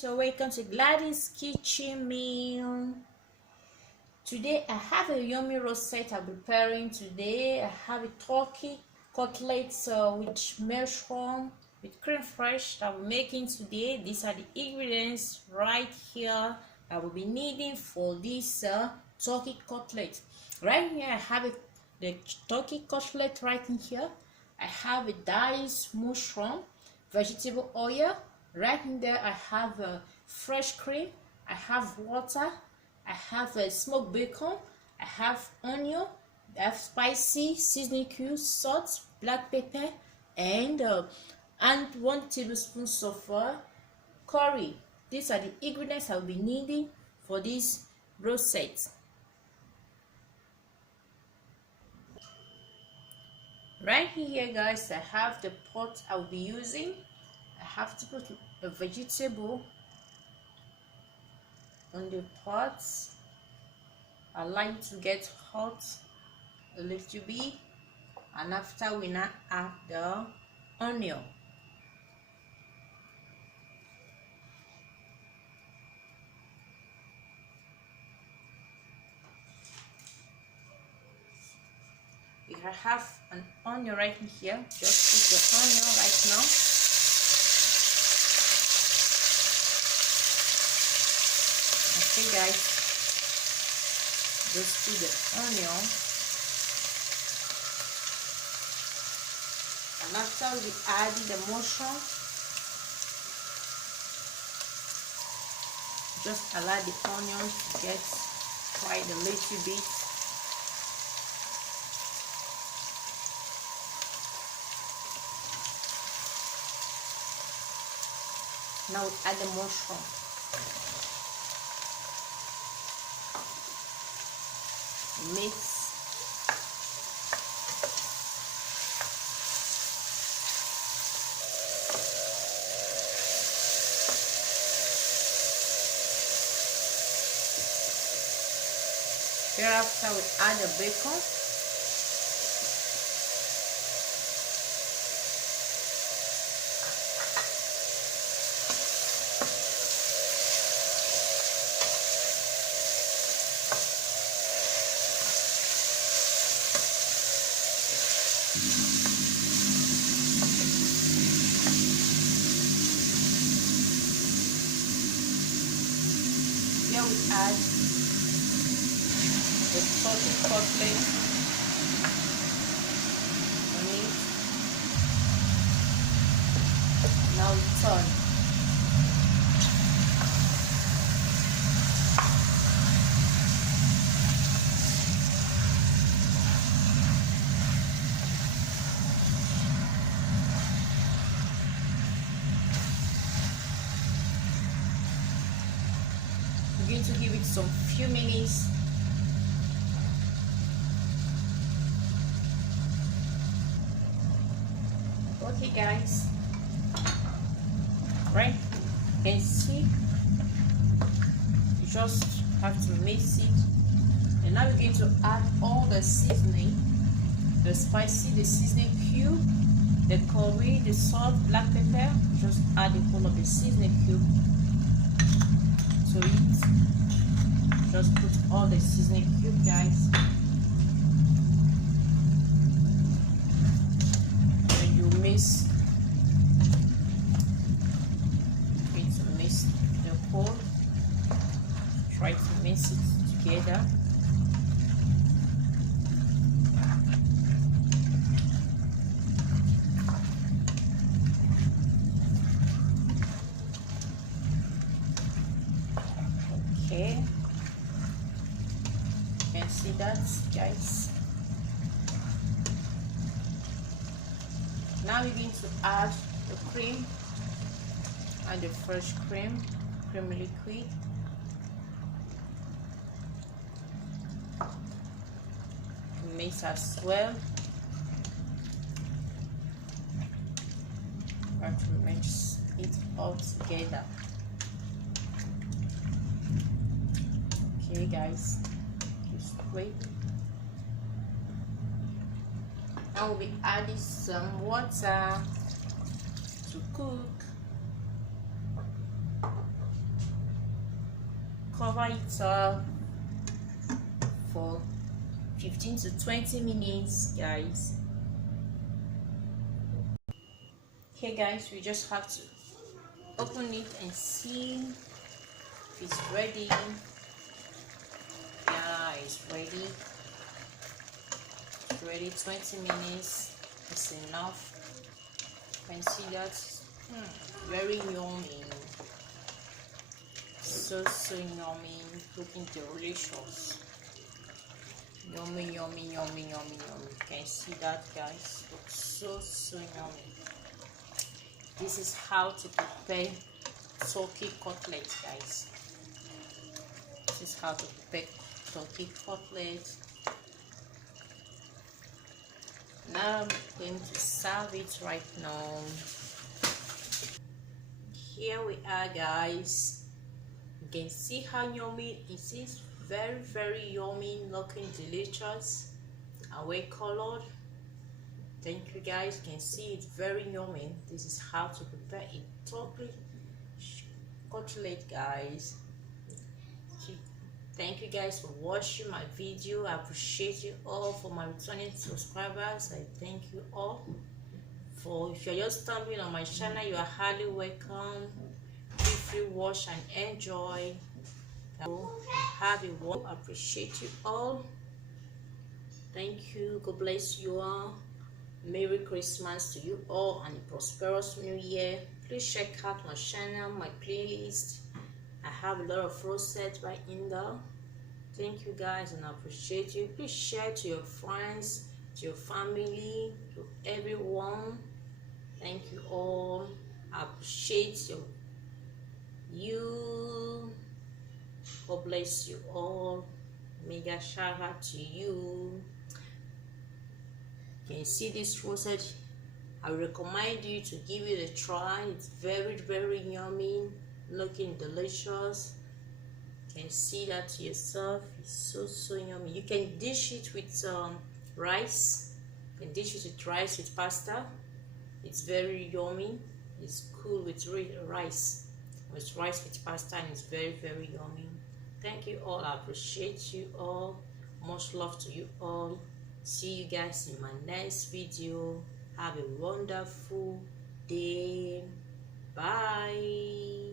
So welcome to Gladys Kitchen Meal. Today I have a yummy roast set I'm preparing today. I have a turkey cutlets with mushroom with cream fresh that I'm making today. These are the ingredients right here I will be needing for this turkey cutlet. Right here I have the turkey cutlet right in here. I have a diced mushroom, vegetable oil. Right in there I have fresh cream, I have water, I have smoked bacon, I have onion, I have spicy seasoning cubes, salt, black pepper, and 1 tablespoon of curry. These are the ingredients I'll be needing for this roast set. Right here guys, I have the pot I'll be using. I have to put a vegetable on the pot. I like to get hot a little bit, and after we now add the onion. If I have an onion right in here, just put the onion right now. Okay guys, just put the onion, and after we add the mushroom, just allow the onion to get fried a little bit. Now we add the mushroom. Mix. Thereafter we add the bacon. Here we add the turkey cutlet on it. Now we turn. We're going to give it some few minutes. Okay guys, right, you can see you just have to mix it, and now we're going to add all the seasoning, the spicy, the seasoning cube, the curry, the salt, black pepper. Just add the whole of the seasoning cube to it. Just put all the seasoning cube guys. Mix, the whole, try to mix it together. Okay, you can see that guys. Now we're going to add the cream and the fresh cream liquid. Mix as well. We're going to mix it all together. Okay guys, just wait. Now we'll be adding some water to cook. cover it for 15 to 20 minutes, guys. Okay guys, we just have to open it and see if it's ready. Yeah, it's ready. It's ready. 20 minutes is enough. You can see that. Very yummy. So yummy. Looking delicious. Yummy, yummy, yummy, yummy, yummy. You can see that, guys. Looks so yummy. This is how to prepare turkey cutlet, guys. This is how to prepare turkey cutlet. Now I'm going to serve it right now. Here we are, guys. You can see how yummy it is. Very yummy, looking delicious and well colored. Thank you guys. You can see it's very yummy. This is how to prepare a turkey cutlet, guys. Thank you guys for watching my video. I appreciate you all. For my returning subscribers, I thank you all. For if you're just stumbling on my channel, you are highly welcome. Feel free, watch and enjoy. Have a wonderful. I appreciate you all. Thank you. God bless you all. Merry Christmas to you all and a prosperous new year. Please check out my channel, my playlist. I have a lot of receipts right in there. Thank you guys and I appreciate you. Please share to your friends, to your family, to everyone. Thank you all. I appreciate you. God bless you all. Mega shout out to you. You can see this rosette. I recommend you to give it a try. It's very yummy, looking delicious. You can see that to yourself. It's so yummy. You can dish it with rice. You can dish it with rice, with pasta. It's very yummy. It's cool with rice, with pasta, and it's very yummy. Thank you all. I appreciate you all. Much love to you all. See you guys in my next video. Have a wonderful day. Bye.